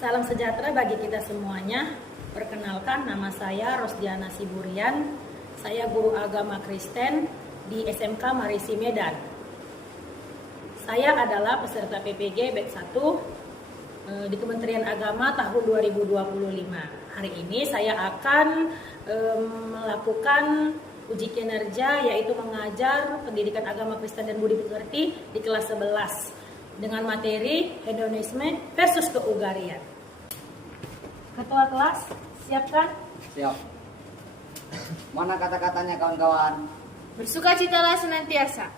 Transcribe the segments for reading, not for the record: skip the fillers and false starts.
Salam sejahtera bagi kita semuanya. Perkenalkan, nama saya Rosdiana Siburian. Saya guru agama Kristen di SMK Marisi Medan. Saya adalah peserta PPG Batch 1 di Kementerian Agama tahun 2025. Hari ini saya akan melakukan uji kinerja, yaitu mengajar pendidikan agama Kristen dan budi pekerti di kelas 11 dengan materi hedonisme versus keugarian. Ketua kelas, siapkan? Siap. Mana kata-katanya kawan-kawan? Bersukacitalah senantiasa.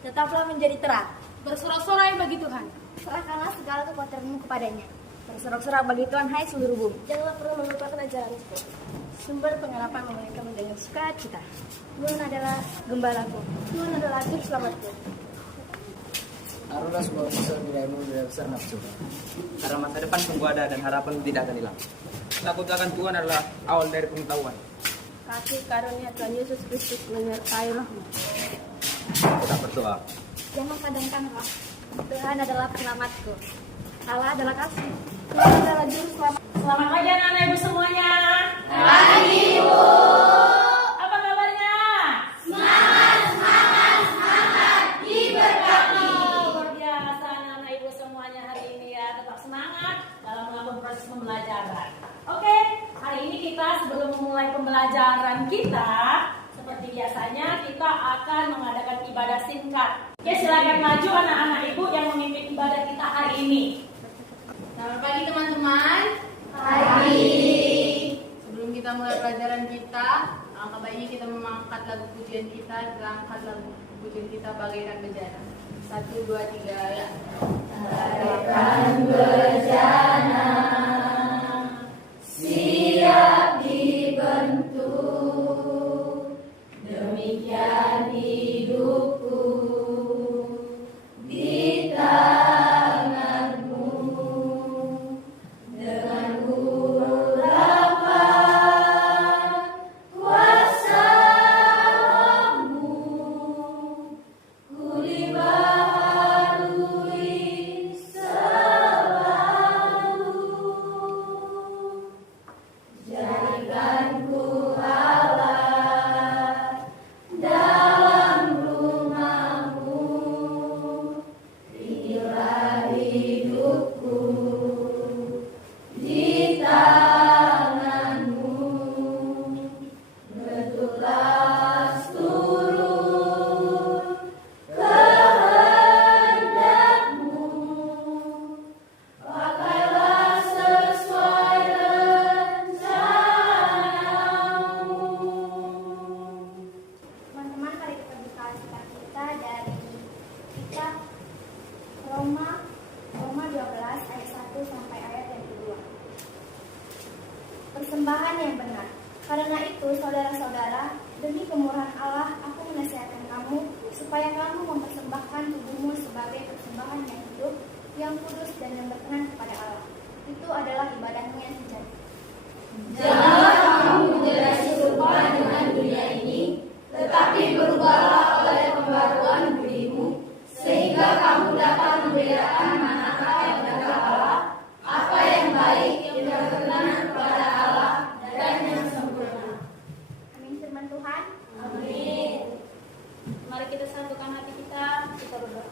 Tetaplah menjadi terang. Bersorak-sorai bagi Tuhan. Serahkanlah segala kekuatanmu kepadanya. Bersorak-sorak bagi Tuhan, hai seluruh bumi. Janganlah pernah melupakan ajaranku. Sumber pengharapan mereka dengan sukacita. Tuhan adalah gembalaku. Tuhan adalah juru selamatku. Taruhlah sebuah besar dirimu tidak besar nafsu. Karena masa depan sungguh ada dan harapan tidak akan hilang. Lakukan Tuhan adalah awal dari pengetahuan. Kasih karunia Tuhan Yesus Kristus menyertai rohmu. Kita berdoa. Jangan padamkan roh. Tuhan adalah penyelamatku. Allah adalah kasih. Tuhan adalah juru selamat. Selamat pagi anak-anak ibu semuanya. Pagi Ibu. Apa kabarnya? Diberkati. Luar biasa anak-anak ibu semuanya hari ini ya. Tetap semangat dalam melakukan proses pembelajaran. Oke, hari ini kita sebelum memulai pembelajaran kita, seperti biasanya kita akan mengadakan ibadah singkat. Oke, silakan maju anak-anak ibu yang memimpin ibadah kita hari ini. Selamat pagi teman-teman. Pagi. Sebelum kita mulai pelajaran kita, alangkah baiknya kita mengangkat lagu pujian kita. Angkat lagu pujian kita bagaikan bejana. 1, 2, 3 ya. Bagaikan bejana, siap dibentuk, demikian hidupku di tanganmu, dengan urapan kuasa rohmu, ku dibaharui selalu. Jadikanku Allah dalam rumahmu, inilah hidupku di tanganmu, bentuklah seluruh kehendakmu, pakailah sesuai rencanamu. Teman-teman, mari kita buka kitab kita dari kitab Roma 12 ayat 1 sampai ayat yang kedua. Persembahan yang benar. Karena itu, saudara-saudara, demi kemurahan Allah, aku menasihatkan kamu supaya kamu mempersembahkan tubuhmu sebagai persembahan yang hidup, yang kudus dan yang berkenan kepada Allah. Itu adalah ibadahmu yang sejati. Janganlah kamu menjadi serupa dengan dunia ini, tetapi berubahlah oleh pembaruan budimu, sehingga kamu dapat membedakan manakah yang benar Allah, apa yang baik, yang berkenan kepada Allah, dan yang sempurna. Amin. Firman Tuhan. Amin. Mari kita satukan hati kita berdoa.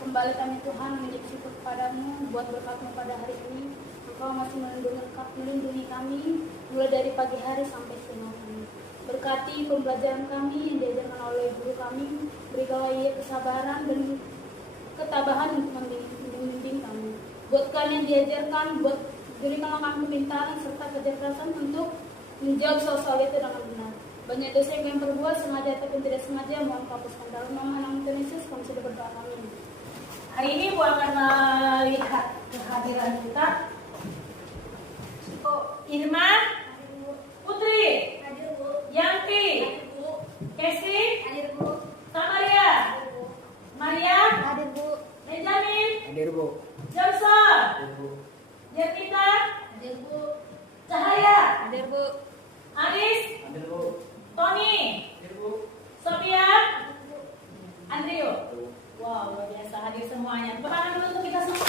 Kembali kami Tuhan mengucap syukur kepadamu buat berkat-Mu pada hari ini. Engkau masih melindungi kami mulai dari pagi hari sampai siang hari. Berkati pembelajaran kami yang diajarkan oleh guru kami. Berikanlah ia kesabaran dan ketabahan untuk membimbing kami. Buat kalian yang diajarkan, buat berikanlah kami kepintaran serta kecerdasan untuk menjawab soal-soal itu dengan benar. Banyak dosa yang kami perbuat sengaja ataupun tidak sengaja, mohon hapuskan. Dalam nama anak Tuhan Yesus kami sudah berdoa, amin. Hari ini Bu akan melihat kehadiran kita. Irma, Putri, Yanti, Kesti, Samaria, Maria, Benjamin, Hadir Bu. Johnson, Jermita, Cahaya, Hadir Bu. Aris, Hadir Bu. Tony, Hadir Bu. Sophia, Andrew. Wow, luar biasa hadir semuanya. Tepuk tangan dulu untuk kita semua.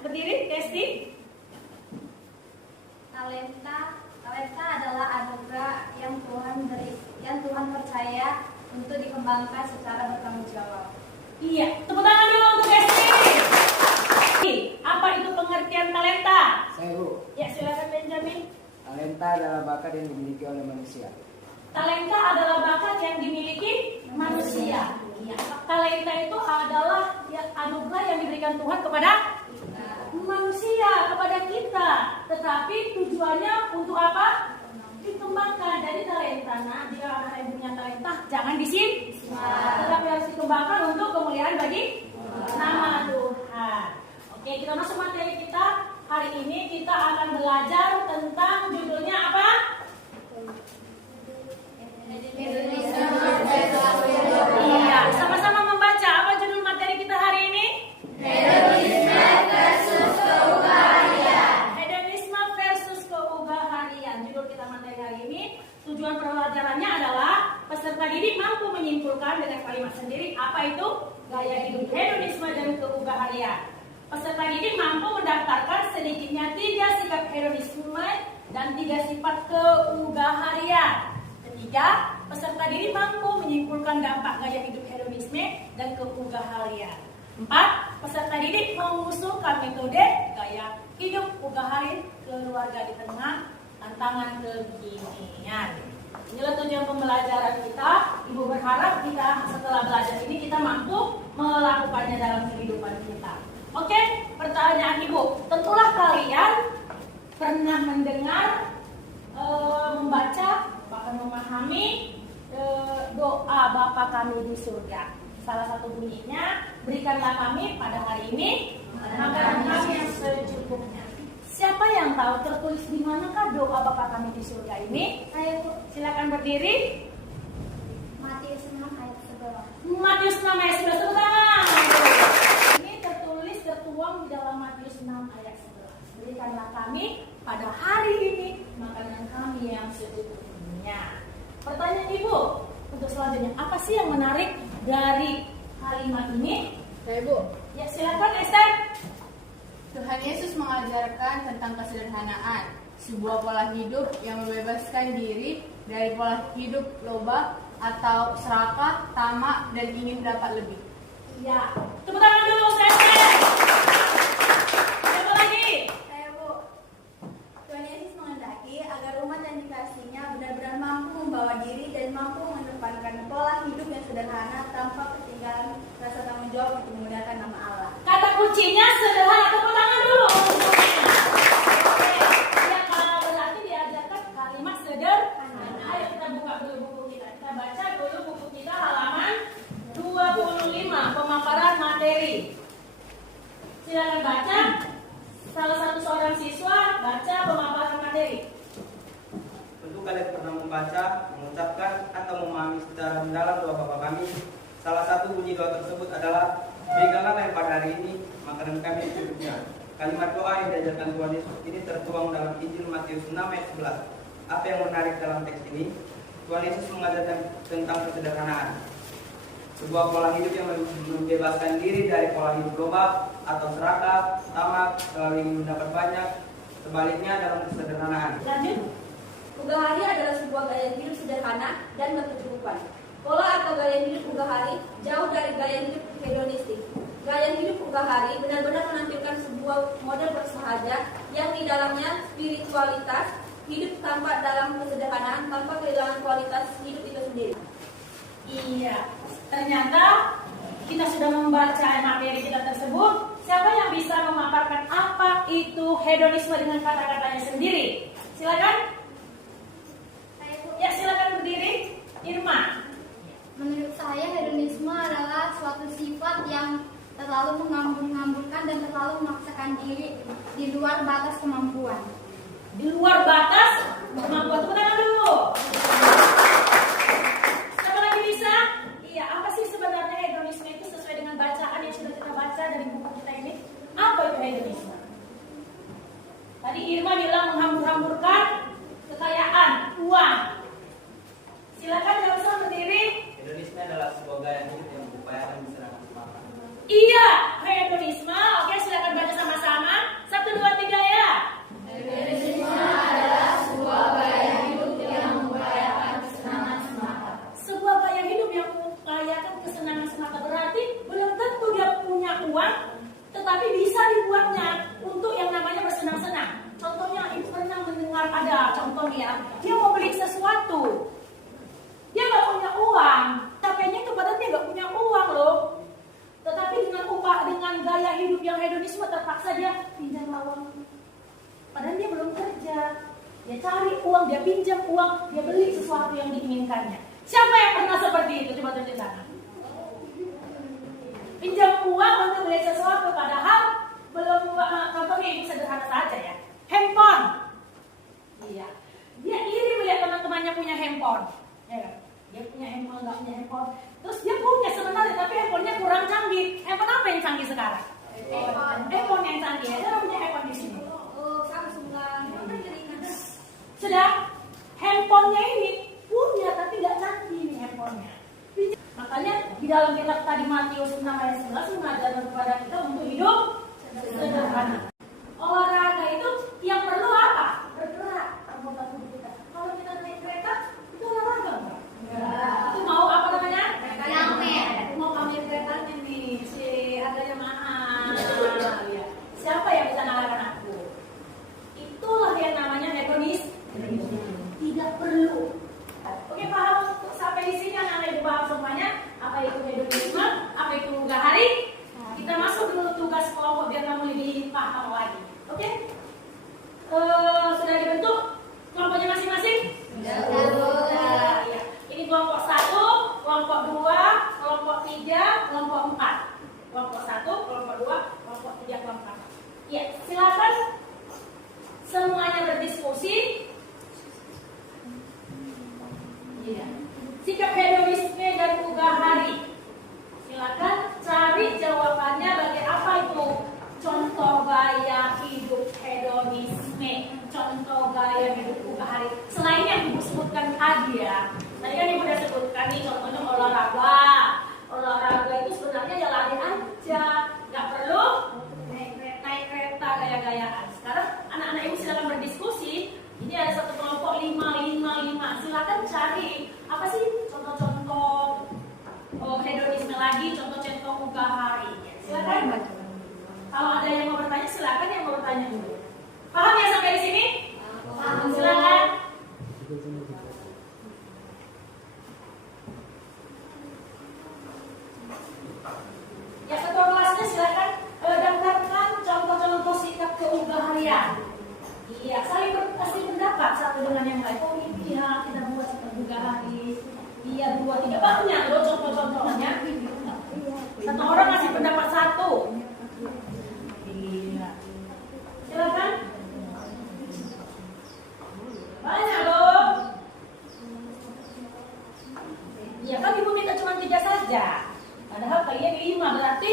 berdiri, Desti. Talenta adalah anugerah yang Tuhan percaya untuk dikembangkan secara bertanggung jawab. Iya, tepuk tangan dulu untuk Desti. Apa itu pengertian talenta? Saya Bu. Ya, silakan Benjamin. Talenta adalah bakat yang dimiliki oleh manusia. Talenta adalah bakat yang dimiliki manusia. Ya, talenta itu adalah anugerah yang diberikan Tuhan kepada manusia, kepada kita. Tetapi tujuannya untuk apa? Dikembangkan. Jadi talenta, nah jika anak ibu punya talenta, jangan disimpan, tetapi harus dikembangkan untuk kemuliaan bagi nama Tuhan. Oke, kita masuk materi kita. Hari ini kita akan belajar tentang judulnya apa? Iya, sama-sama membaca. Apa judul materi kita hari ini? Hedonisme versus keugaharian. Hedonisme versus keugaharian. Judul kita materi hari ini. Tujuan pelajarannya adalah peserta didik mampu menyimpulkan dengan kalimat sendiri apa itu gaya hidup hedonisme dan keugaharian. Peserta didik mampu mendaftarkan sedikitnya 3 sikap hedonisme dan 3 sifat keugaharian. Ketiga, peserta didik mampu menyimpulkan dampak gaya hidup hedonisme dan keugaharian. 4, peserta didik mengusulkan metode gaya hidup ugahari keluarga di tengah tantangan kekinian. Inilah tujuan pembelajaran kita. Ibu berharap kita setelah belajar ini kita mampu melakukannya dalam kehidupan kita. Oke, pertanyaan Ibu. Tentulah kalian pernah mendengar, membaca, bahkan memahami doa Bapa kami di surga. Salah satu bunyinya, berikanlah kami pada hari ini makanan kami yang secukupnya. Siapa yang tahu tertulis di manakah doa Bapa kami di surga ini? Saya Bu. Silakan berdiri. Matius 6 ayat 11. Matius 6 ayat 11, tepuk tangan. Ini tertuang di dalam Matius 6 ayat 11. Berikanlah kami pada hari ini makanan kami yang secukupnya. Pertanyaan Ibu untuk selanjutnya, apa sih yang menarik dari kalimat ini? Saya Bu. Ya, silakan Esther. Tuhan Yesus mengajarkan tentang kesederhanaan, sebuah pola hidup yang membebaskan diri dari pola hidup loba atau serakah, tamak, dan ingin mendapat lebih. Ya, tepuk tangan dulu Esther. Siapa lagi? Saya Bu. Tuhan Yesus menghendaki agar umat yang dikasihnya benar-benar mampu membawa diri dan mampu mengedepankan pola hidup yang sederhana tanpa ketinggalan rasa tanggung jawab untuk menggunakan nama Allah. Kata kuncinya sederhana, tepuk tangan dulu. Oke, ya berarti diajarkan kalimat sederhana. Ayo kita buka dulu buku kita. Kita baca dulu buku kita halaman 25, pemaparan materi. Silakan baca. Salah satu seorang siswa baca pemaparan materi. Tentu kalian pernah membaca, mengucapkan, atau memahami secara mendalam doa Bapa kami. Salah satu bunyi doa tersebut adalah, berikanlah kami pada hari ini makanan kami yang secukupnya. Kalimat doa yang diajarkan Tuhan Yesus ini tertuang dalam Injil Matius 6 ayat 11. Apa yang menarik dalam teks ini? Tuhan Yesus mengajarkan tentang kesederhanaan. Sebuah pola hidup yang membebaskan diri dari pola hidup loba atau serakah, tamak, selalu ingin mendapat banyak. Sebaliknya dalam kesederhanaan. Lanjut. Ugahari adalah sebuah gaya hidup sederhana dan berkecukupan. Pola atau gaya hidup ugahari jauh dari gaya hidup hedonistik. Gaya hidup ugahari benar-benar menampilkan sebuah model bersahaja yang di dalamnya spiritualitas, hidup tanpa dalam kesederhanaan, tanpa kehilangan kualitas hidup itu sendiri. Iya, ternyata kita sudah membaca materi kita tersebut. Siapa yang bisa memaparkan apa itu hedonisme dengan kata-katanya sendiri? Silakan. Ya, silakan berdiri. Irma. Menurut saya hedonisme adalah suatu sifat yang terlalu menghambur-hamburkan dan terlalu memaksakan diri di luar batas kemampuan. Di luar batas kemampuan. Tepuk tangan dulu. Siapa lagi bisa? Iya, apa sih sebenarnya hedonisme itu sesuai dengan bacaan yang sudah kita baca dari buku kita ini? Apa itu hedonisme? Tadi Irma bilang menghambur-hamburkan kekayaan, uang. Silakan Elsa berdiri. Hedonisme adalah sebuah gaya hidup yang mengupayakan kesenangan semata. Iya, hedonisme. Oke, silakan baca sama-sama. contoh nih ya, dia mau beli sesuatu, dia nggak punya uang, capeknya itu padahal dia nggak punya uang loh. Tetapi dengan upah, dengan gaya hidup yang hedonisme terpaksa dia pinjam uang. Padahal dia belum kerja, dia cari uang, dia pinjam uang, dia beli sesuatu yang diinginkannya. Siapa yang pernah seperti itu? Coba tunjuk tangan. Pinjam uang untuk beli sesuatu, padahal belum. Contohnya ini sederhana saja ya, handphone. Iya, dia iri melihat teman-temannya punya handphone. Ya, dia punya handphone, nggak punya handphone. Terus dia punya sebenarnya, tapi handphonenya kurang canggih. Handphone apa yang canggih sekarang? Handphone yang canggih. Ada punya handphone di sini. Sudah, handphonenya ini punya tapi nggak canggih nih handphonenya. Makanya di dalam kitab tadi Matius 6 ayat 11 mengajarkan kepada kita untuk hidup sederhana. Olahraga itu yang perlu apa? Bergerak anggota tubuh kita. Kalau kita naik kereta itu olahraga nggak? Itu mau apa namanya? Itu mau pamer keretanya nih, si harganya mahal. Ya. Siapa yang bisa ngalahkan aku? Itulah yang namanya hedonis. Tidak perlu. Oke, paham untuk sampai di sini anak-anak ibu paham semuanya apa itu hedonisme, apa itu ugahari. Kita masuk dulu tugas kelompok biar kamu lebih paham lagi. Oke? Sudah dibentuk kelompoknya masing-masing? Sudah. Ya. Ini kelompok 1, kelompok 2, kelompok 3, kelompok 4. Kelompok 1, kelompok 2, kelompok 3, kelompok 4. Ya, silakan semuanya berdiskusi. Ya. Sikap hedonisme dan ugahari. Silakan cari jawabannya bagi apa itu contoh gaya hidup hedonisme, contoh gaya hidup ugahari. Selain yang ibu sebutkan tadi ya, tadi kan ibu udah sebutkan nih contohnya olahraga. Olahraga itu sebenarnya ya lari aja, nggak perlu naik kereta gaya-gayaan. Sekarang anak-anak ibu silakan berdiskusi. Ini ada satu kelompok 5. Silakan cari apa sih contoh-contoh hedonisme lagi, contoh-contoh ugahari. Silakan. Kalau ada yang mau bertanya, silakan yang mau bertanya dulu. Paham ya sampai di sini? Paham. Silakan. Ya, ketua kelasnya silakan daftarkan contoh-contoh sikap keugaharian. Iya, saling kasih pendapat satu dengan yang lain. Oh iya, kita buat sikap ugahari. Iya, 2, 3 banyak loh contoh-contohnya. Satu orang ngasih pendapat 1. Iya. Silakan. Banyak loh. Iya kan ibu minta cuma 3 saja. Padahal kalian 5, berarti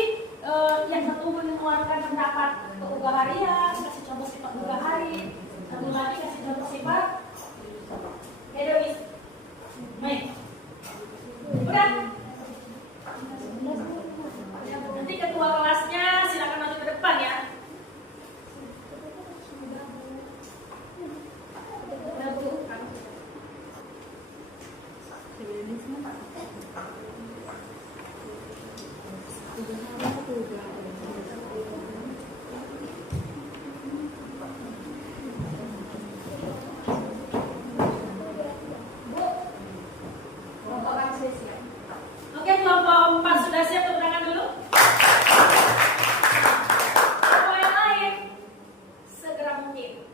yang satu mengeluarkan pendapat keugaharian, kasih contoh sifat ugahari. Satu lagi kasih contoh sifat hedonis. Baik. Udah. Nanti ketua kelasnya silakan maju ke depan ya. Oke, kelompok 4 sudah siap, tepuk tangan dulu. Kelompok yang lain segera mungkin.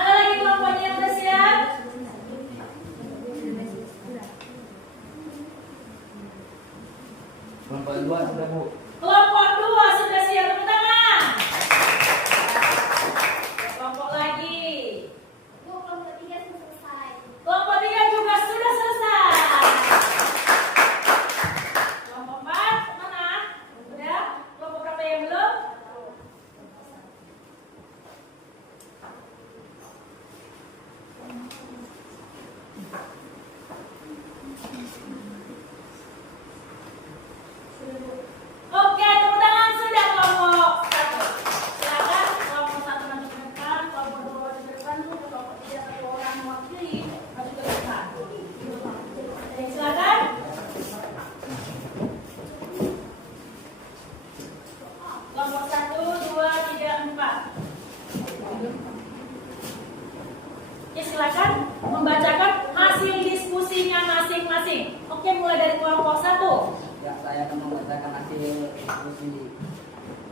Ada lagi kelompoknya yang sudah siap? Kelompok 2 sudah, Bu. Kelompok 2 sudah siap, tepuk tangan. Kelompok lagi. Bu, kelompok 3 sudah selesai. Kelompok 3 juga sudah selesai. Kelompok 4 mana? Udah? Kelompok berapa yang belum? Oke, dari kelompok 1. Ya, saya akan membacakan hasil diskusi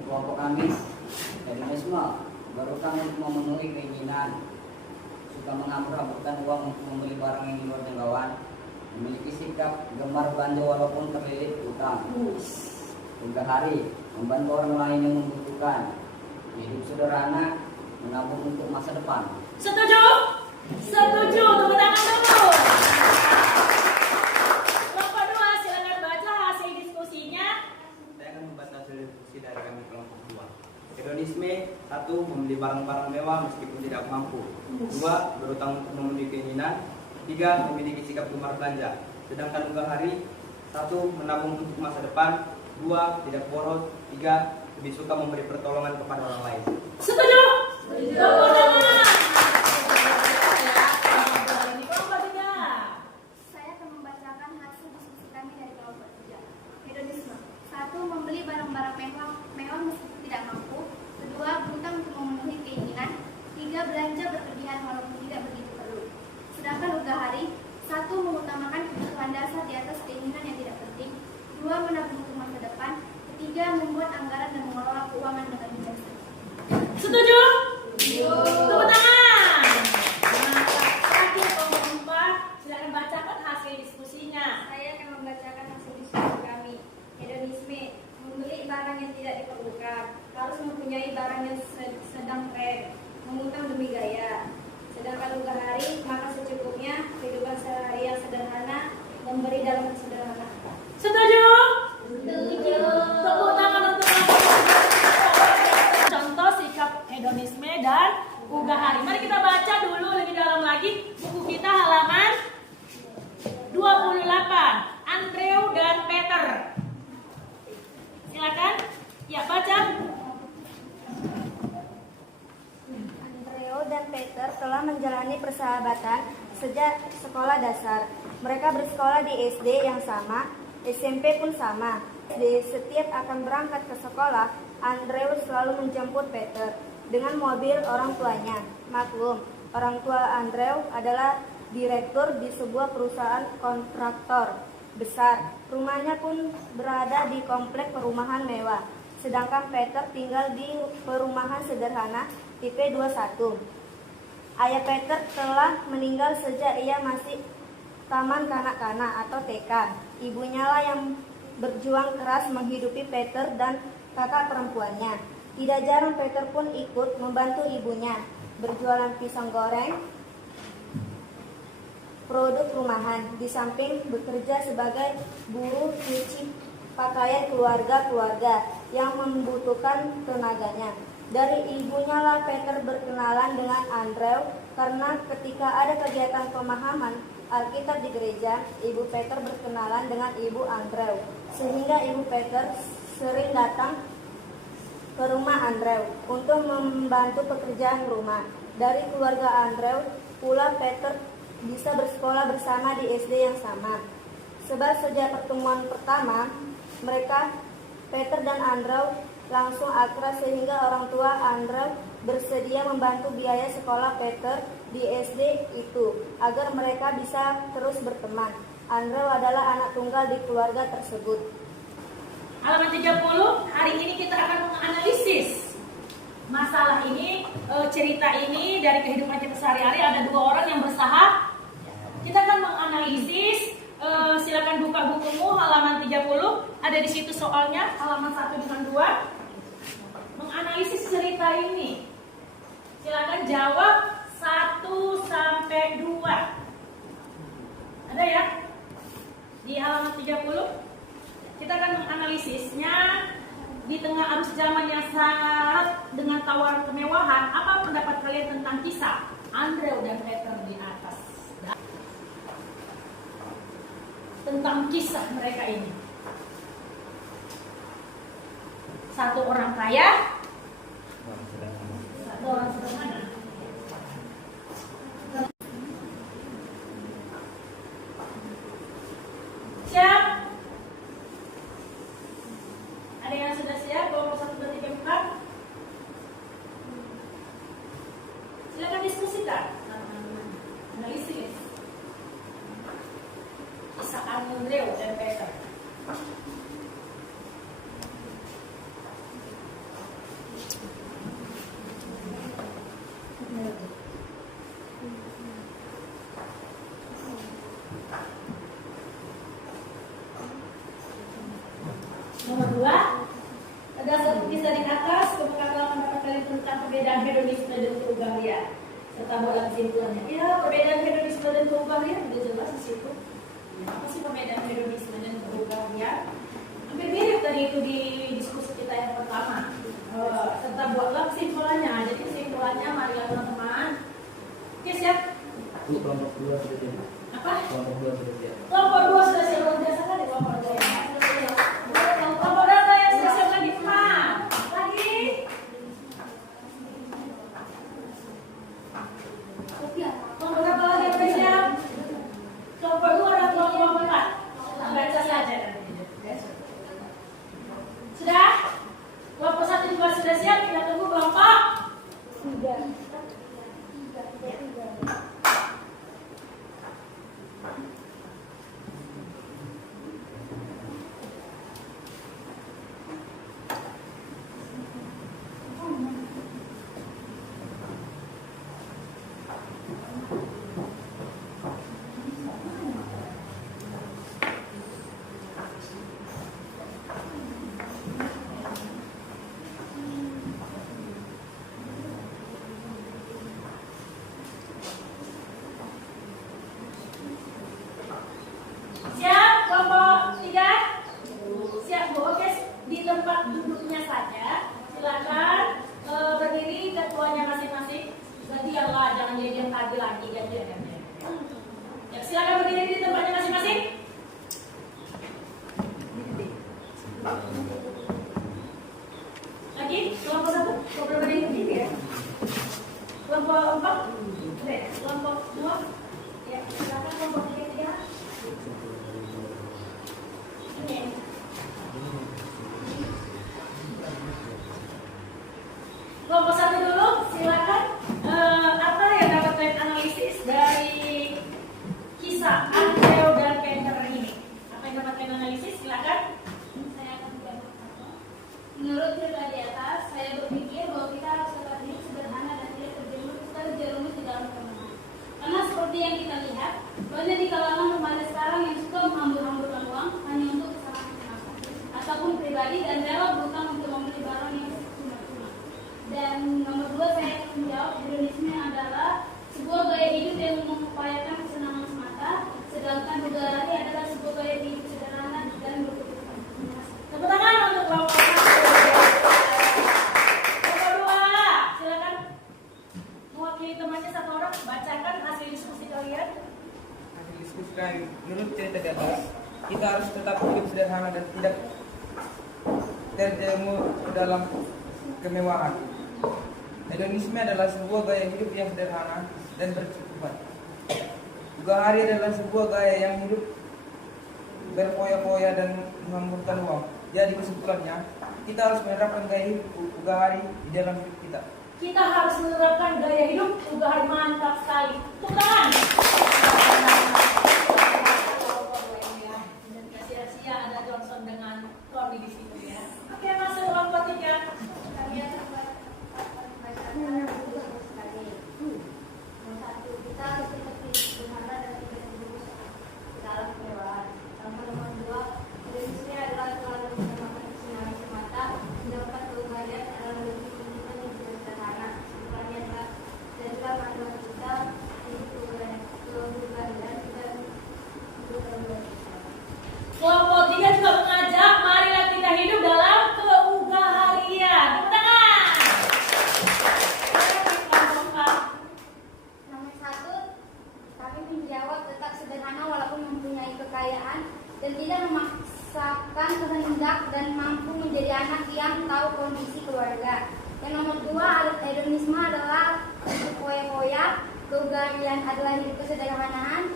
kelompok kami. Hedonisme, berutang untuk memenuhi keinginan, suka menghambur-hamburkan uang untuk membeli barang yang di luar jangkauan, memiliki sikap gemar belanja walaupun terlilit utang, tugas hari, membantu orang lain yang membutuhkan, hidup sederhana, menabung untuk masa depan. Setuju? Setuju, tepuk tangan dulu. Kelompok 2, silakan baca hasil diskusinya. Saya akan membaca hasil diskusi dari kami kelompok 2. Hedonisme, 1. Membeli barang-barang mewah meskipun tidak mampu. 2. Berutang untuk memenuhi keinginan. 3. Memiliki sikap gemar belanja. Sedangkan tugas hari, 1. Menabung untuk masa depan. 2. Tidak boros. 3. Lebih suka memberi pertolongan kepada orang lain. Setuju? Tepuk tangan. Kelompok 3. Saya akan membacakan hasil diskusi kami dari kelompok 3. Hedonisme. 1. Membeli barang-barang mewah meskipun tidak mampu. 2. Berutang untuk memenuhi keinginan. 3. Belanja berlebihan walaupun tidak begitu perlu. Sedangkan ugal hari, 1. Mengutamakan kebutuhan dasar di atas keinginan yang tidak penting. 2. Menabung untuk masa depan. 3. Membuat anggaran dan mengelola keuangan dengan bijaksana. Setuju? Tepuk tangan. Terakhir kelompok 4, silakan bacakan hasil diskusinya. Saya akan membacakan hasil diskusi kami. Hedonisme, membeli barang yang tidak diperlukan, harus mempunyai barang yang sedang tren, mengutang demi gaya. Sedangkan ugal hari, makan secukupnya, kehidupan sehari yang sederhana, memberi dalam kesederhanaan. Setuju? Setuju. Tepuk tangan untuk contoh sikap hedonisme dan ugal hari. Mari kita baca dulu lebih dalam lagi buku kita halaman 28. Andrew dan Peter. Silakan. Ya, baca. Andreo dan Peter telah menjalani persahabatan sejak sekolah dasar. Mereka bersekolah di SD yang sama, SMP pun sama. Setiap akan berangkat ke sekolah, Andreu selalu menjemput Peter dengan mobil orang tuanya. Maklum, orang tua Andreu adalah direktur di sebuah perusahaan kontraktor besar. Rumahnya pun berada di komplek perumahan mewah. Sedangkan Peter tinggal di perumahan sederhana tipe 21. Ayah Peter telah meninggal sejak ia masih taman kanak-kanak atau TK. Ibunya lah yang berjuang keras menghidupi Peter dan kakak perempuannya. Tidak jarang Peter pun ikut membantu ibunya berjualan pisang goreng, produk rumahan, di samping bekerja sebagai buruh cuci pakaian keluarga-keluarga yang membutuhkan tenaganya. Dari ibunya lah Peter berkenalan dengan Andrew karena ketika ada kegiatan pemahaman Alkitab di gereja, ibu Peter berkenalan dengan ibu Andrew, sehingga ibu Peter sering datang ke rumah Andrew untuk membantu pekerjaan rumah. Dari keluarga Andrew pula Peter bisa bersekolah bersama di SD yang sama. Sebab sejak pertemuan pertama, mereka, Peter dan Andrew, langsung akrab sehingga orang tua Andrew bersedia membantu biaya sekolah Peter di SD itu agar mereka bisa terus berteman. Andrew adalah anak tunggal di keluarga tersebut. Halaman 30, hari ini kita akan menganalisis masalah ini, cerita ini dari kehidupan kita sehari-hari. Ada dua orang yang bersahabat. Kita akan menganalisis, silakan buka bukumu halaman 30, ada di situ soalnya, halaman 1 dengan 2. Menganalisis cerita ini. Silakan jawab 1 sampai 2. Ada ya? Di halaman 30. Kita akan menganalisisnya di tengah arus zaman yang syarat dengan tawaran kemewahan. Apa pendapat kalian tentang kisah Andrew dan Peter di atas? Tentang kisah mereka ini. Satu orang kaya, satu orang sederhana. Siap? Ada yang sudah siap? Kelompok 1, 2, 3, 4. Silakan diskusikan. Analisis kisah Andrew dan Peter. Nomor 2, berdasar kisah di atas, kemukakan mendapat kalian tentang perbedaan hedonisme dan keugahrian serta buatlah kesimpulannya. Ya, perbedaan hedonisme dan keugahrian udah jelas di situ. Ya, apa sih perbedaan hedonisme dan keugahrian? Hampir mirip tadi itu di diskusi kita yang pertama. Serta buatlah kesimpulannya. Jadi kesimpulannya, marilah teman-teman. Oke, siap? Kelompok 2 sudah siap. Apa? Kelompok 2 sudah siap. Kelompok 2 sudah siap, luar biasa kan di kelompok 2 ya? Kelompok berapa yang sudah siap lagi? 5. Lagi? Kelompok berapa lagi yang sudah siap? Kelompok 2 dan kelompok 4. Baca saja. Sudah? Kelompok 1 juga sudah siap, kita tunggu kelompok 3. Siap, kelompok 3? Siap, Bu. Oke, di tempat duduknya saja. Silakan berdiri, ketuanya masing-masing. Gantianlah, jangan jadi yang tadi lagi, gantian. Ya, silakan berdiri di tempatnya masing-masing. Lagi, kelompok 1, kelompok berdiri ya. Kelompok 4, kelompok 2. Ya, silakan kelompok 3. Kelompok 1 dulu, silakan. Apa yang dapat kalian analisis dari kisah Andrew dan Peter ini? Apa yang dapat kalian analisis? Silakan. Saya akan menjawab. Menurut cerita di atas, saya berpikir bahwa kita harus tetap hidup sederhana dan tidak terjerumus di dalam kemenangan. Karena seperti yang kita lihat, banyak di kalangan remaja sekarang yang suka menghambur-hamburkan uang hanya untuk kesenangan semata ataupun pribadi dan rela berutang untuk membeli barang yang cuma-cuma. Dan nomor 2, saya akan menjawab, hedonisme adalah sebuah gaya hidup yang mengupayakan kesenangan semata, sedangkan keugaharian adalah sebuah gaya hidup sederhana dan berkecukupan. Tepuk tangan untuk kelompok 1. Kelompok 2, silakan. Mewakili temannya satu orang, bacakan hasil diskusi kalian. Hasil diskusi kami, menurut cerita di atas, kita harus tetap hidup sederhana dan tidak terjerumus ke dalam kemewahan. Hedonisme adalah sebuah gaya hidup yang sederhana dan berkecukupan. Ugahari adalah sebuah gaya yang hidup berfoya-foya dan menghamburkan uang. Jadi kesimpulannya, kita harus menerapkan gaya hidup ugahari di dalam hidup kita. Kita harus menerapkan gaya hidup ugahari, mantap sekali. Tepuk tangan. Dan sia-sia ada Johnson dengan Tony di situ ya. Oke, masuk kelompok 3. Kami akan bacakan tugas sekali. Nomor 1, kita harus tetap hidup sederhana dan tidak terjerumus ke dalam kemewahan. Nomor 2, hedonisme adalah selalu menggunakan kesenangan semata, sedangkan keugaharian adalah lebih kehidupan yang sederhana. Sebenarnya adalah jadilah panduan kita hidup keugaharian tidak berkeugaharian. Kelompok 3 juga mengajak, marilah kita hidup dalam keugaharian. Tepuk tangan. Nomor 1, kami menjawab tetap sederhana walaupun mempunyai kekayaan dan tidak memaksakan kehendak dan mampu menjadi anak yang tahu kondisi keluarga. Yang nomor 2, hedonisme adalah foya-foya, keugaharian adalah hidup kesederhanaan.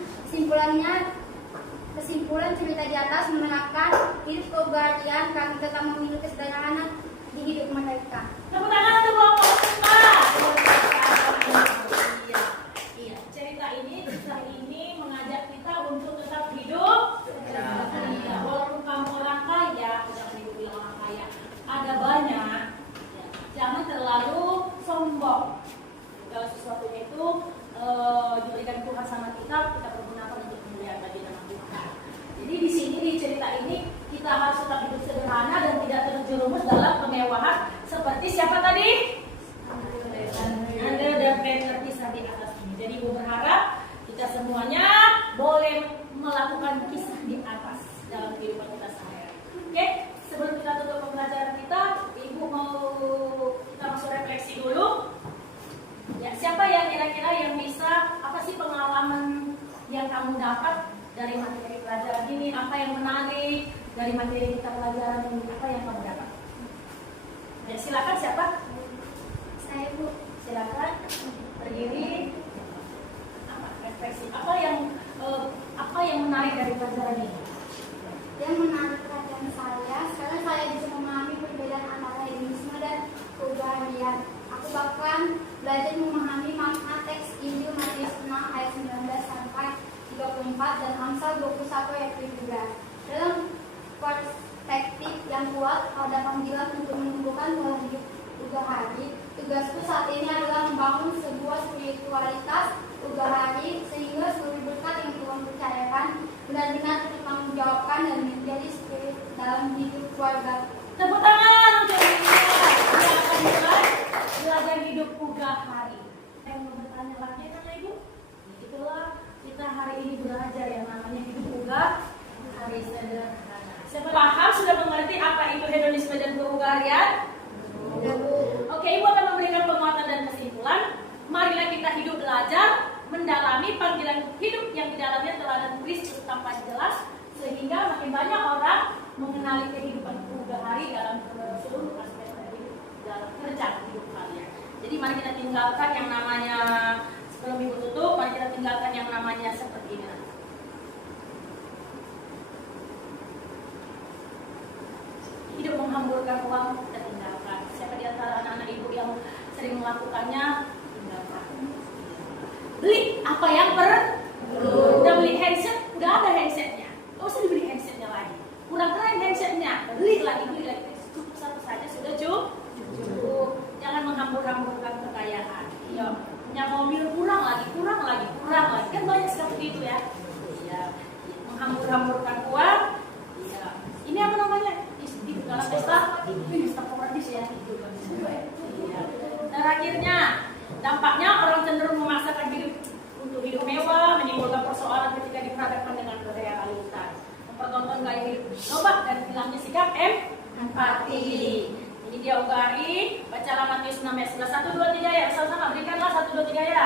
Kesimpulan cerita di atas menerapkan hidup keugaharian kami tetap memilih kesederhanaan di hidup mereka. Tepuk tangan untuk kelompok 4. Iya, cerita ini, kisah ini mengajak kita untuk tetap hidup. Iya, walaupun kamu orang kita harus tetap hidup sederhana dan tidak terjerumus dalam kemewahan seperti siapa tadi? Anda dan Peter kisah di atas ini. Jadi Ibu berharap kita semuanya boleh melakukan kisah di atas dalam kehidupan kita sehari-hari. Oke, sebelum kita tutup pembelajaran kita, Ibu mau kita masuk refleksi dulu. Ya, siapa yang kira-kira yang bisa, apa sih pengalaman yang kamu dapat dari materi pelajaran ini? Apa yang menarik dari materi kita pelajaran ini? Apa yang kamu dapat? Ya, silakan siapa? Saya, Bu. Silakan berdiri. Apa refleksi? Apa yang menarik dari pelajaran ini? Yang menarik perhatian saya, sekarang saya bisa memahami perbedaan antara hedonisme dan keubahanian. Aku bahkan belajar memahami makna teks Injil Matius 6 ayat 19 sampai 34 dan Amsal 21 ayat 17. Dalam perspektif yang kuat, ada panggilan untuk menumbuhkan pola hidup ugahari. Tugasku saat ini adalah membangun sebuah spiritualitas ugahari sehingga seluruh berkat yang Tuhan percayakan benar-benar dipertanggungjawabkan dan menjadi spirit dalam hidup keluarga. Tepuk tangan untuk kita yang akan mulai belajar hidup ugahari. Yang mau bertanya lagi kan Ibu? Itulah kita hari ini belajar yang namanya hidup ugahari sederhana. Siapa paham sudah mengerti apa itu hedonisme dan keugaharian? Oke, Ibu akan memberikan penguatan dan kesimpulan. Marilah kita hidup belajar, mendalami panggilan hidup yang di dalamnya teladan Kristus tampak jelas, sehingga makin banyak orang mengenali kehidupan ugahari dalam seluruh aspek hidup, dalam kerja hidup kalian. Jadi mari kita tinggalkan yang namanya, sebelum Ibu tutup, mari kita tinggalkan yang namanya seperti ini. Hidup menghamburkan uang, kita tinggalkan. Siapa di antara anak-anak Ibu yang sering melakukannya? Tinggalkan. Beli apa yang perlu. Udah beli handset, udah ada handsetnya. Gak usah dibeli handsetnya lagi. Kurang keren handsetnya, beli lagi. Cukup satu saja sudah cukup. Jangan menghambur-hamburkan kekayaan. Iya, punya mobil kurang lagi. Kan banyak seperti itu ya. Iya, menghambur-hamburkan uang. Iya. Ini apa namanya? Dalam pesta paradis ya. Iya. Terakhirnya, dampaknya orang cenderung memaksakan hidup untuk hidup mewah, menimbulkan persoalan ketika diperhadapkan dengan realitas. Mempertonton gaya hidup bertobat dan hilangnya sikap empati. Ini dia ugahari. Bacalah Matius 6 ayat 11. 1, 2, 3 ya. Sama-sama berikanlah 1, 2, 3 ya.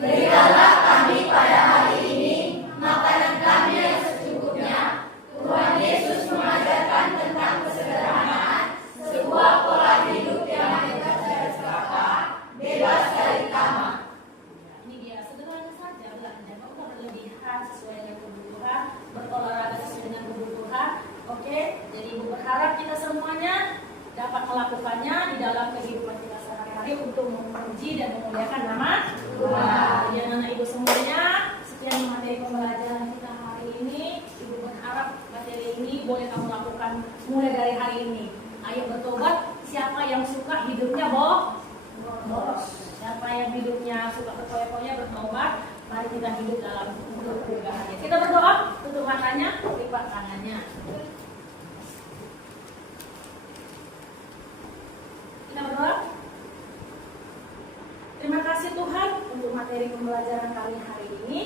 Berikanlah kami pada hari ini makanan kami yang secukupnya. Tuhan Yesus mengajarkan tentang kesederhanaan, sebuah pola hidup yang bebas dari serakah, bebas dari tamak. Ini dia, sederhana saja belanja, nggak usah berlebihan, sesuai dengan kebutuhan, berolahraga sesuai dengan kebutuhan. Oke, jadi Ibu berharap kita semuanya dapat melakukannya di dalam kehidupan kita sehari-hari untuk memuji dan memuliakan nama Tuhan. Jadi anak Ibu semuanya, sekian materi pembelajaran kita hari ini. Ibu berharap materi ini boleh kamu lakukan mulai dari hari ini. Ayo bertobat. Siapa yang suka hidupnya boros? Siapa yang hidupnya suka berpoya-poya bertobat? Mari kita hidup dalam keugahari. Kita berdoa, tutup matanya, lipat tangannya. Kita berdoa. Terima kasih Tuhan untuk materi pembelajaran kali hari ini,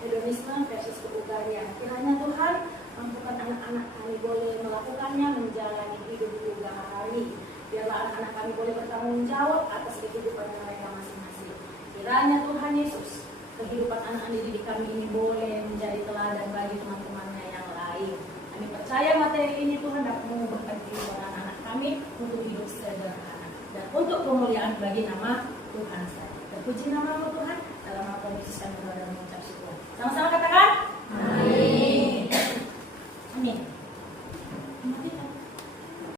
hedonisme versus keugaharian. Kiranya Tuhan mampukan anak-anak kami boleh melakukannya, menjalani hidup ugahari. Biarlah anak-anak kami boleh bertanggung jawab atas kehidupan mereka masing-masing. Kiranya Tuhan Yesus, kehidupan anak-anak didik kami ini boleh menjadi teladan bagi teman-temannya yang lain. Kami percaya materi ini Tuhan dapat mengubahkan kehidupan anak-anak kami untuk hidup sederhana dan untuk kemuliaan bagi nama Tuhan saja. Terpuji nama Tuhan. Dalam nama Yesus kami berdoa dan mengucap syukur. Sama-sama katakan. Amin. Amin.